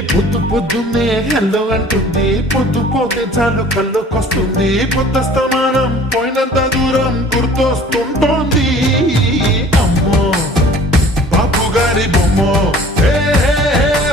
పొద్దు పొద్దున్నే హెల్లో అంటుంది, పొద్దు పోతే చాలు కళ్ళొకొస్తుంది, పొద్దస్తమానం పోయినంత దూరం గుర్తొస్తుంటోంది. అమ్మో బాపు గారి బొమ్మో, హే హే హే